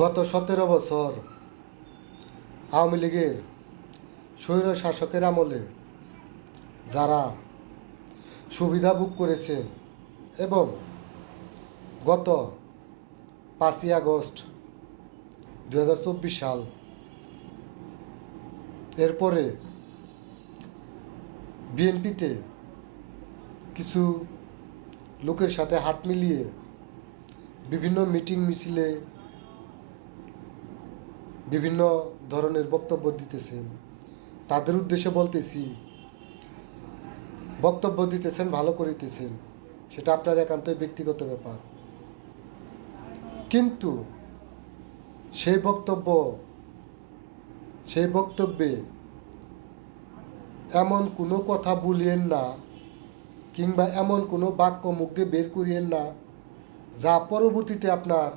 গত 17 বছর আওয়ামী লীগের স্বৈর শাসকের আমলে যারা সুবিধা ভোগ করেছেন এবং গত 5ই আগস্ট 2024 সাল এরপরে বিএনপিতে কিছু লোকের সাথে হাত মিলিয়ে বিভিন্ন মিটিং মিছিলে বিভিন্ন ধরনের বক্তব্য দিতেছেন। তাদের উদ্দেশ্যে বলতেছি, বক্তব্য দিতেছেন, ভালো করিতেছেন, সেটা আপনার একান্তই ব্যক্তিগত ব্যাপার, কিন্তু সেই বক্তব্যে এমন কোনো কথা বলিয়েন না কিংবা এমন কোনো বাক্য মুখ দিয়ে বের করিয়েন না যা পরবর্তীতে আপনার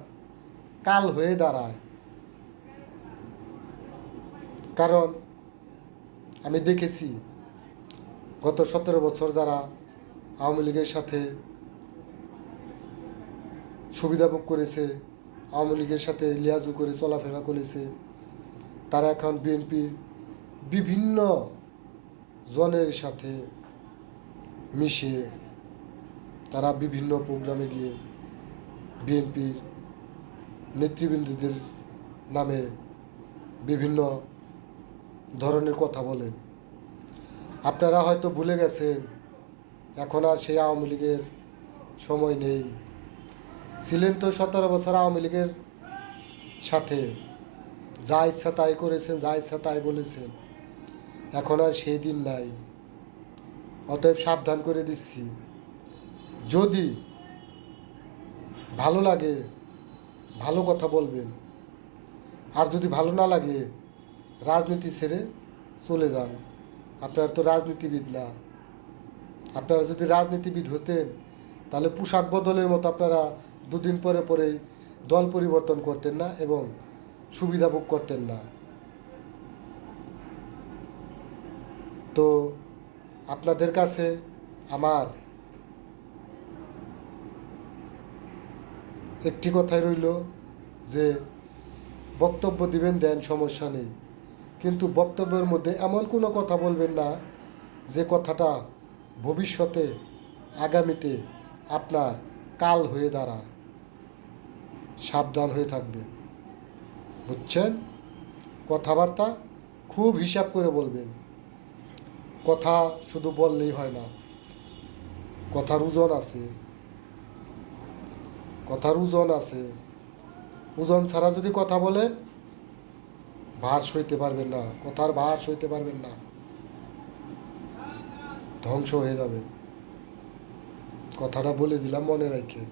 কাল হয়ে দাঁড়ায়। কারণ আমি দেখেছি গত 17 বছর যারা আওয়ামী লীগের সাথে সুবিধা ভোগ করেছে, আওয়ামী লীগের সাথে লিয়াজু করে চলাফেরা করেছে, তারা এখন বিএনপির বিভিন্ন জনের সাথে মিশে তারা বিভিন্ন প্রোগ্রামে গিয়ে বিএনপির নেতৃবৃন্দদের নামে বিভিন্ন ধরনের কথা বলেন। আপনারা হয়তো ভুলে গেছেন, এখন আর সেই আওয়ামী লীগের সময় নেই। ছিলেন তো 17 বছর আওয়ামী লীগের সাথে, যা ইচ্ছা তাই করেছেন, যা ইচ্ছা তাই বলেছেন। এখন আর সেই দিন নাই। অতএব সাবধান করে দিচ্ছি, যদি ভালো লাগে ভালো কথা বলবেন, আর যদি ভালো না লাগে রাজনীতি ছেড়ে চলে যান। আপনারা তো রাজনীতিবিদ না। আপনারা যদি রাজনীতিবিদ হতেন তাহলে পোশাক বদলের মতো আপনারা দুদিন পরে পরেই দল পরিবর্তন করতেন না এবং সুবিধা ভোগ করতেন না। তো আপনাদের কাছে আমার একটি কথাই রইল যে বক্তব্য দিবেন, দেন, সমস্যা নেই, কিন্তু বক্তব্যের মধ্যে এমন কোনো কথা বলবেন না যে কথাটা ভবিষ্যতে আগামীতে আপনার কাল হয়ে দাঁড়ায়। সাবধান হয়ে থাকবেন, বুঝছেন? কথাবার্তা খুব হিসাব করে বলবেন। কথা শুধু বললেই হয় না, কথার ওজন আছে, কথার ওজন আছে। ওজন ছাড়া যদি কথা বলেন ভার সইতে পারবেন না, কথার ভার সইতে পারবেন না, ধ্বংস হয়ে যাবে। কথাটা বলে দিলাম, মনে রাখেন।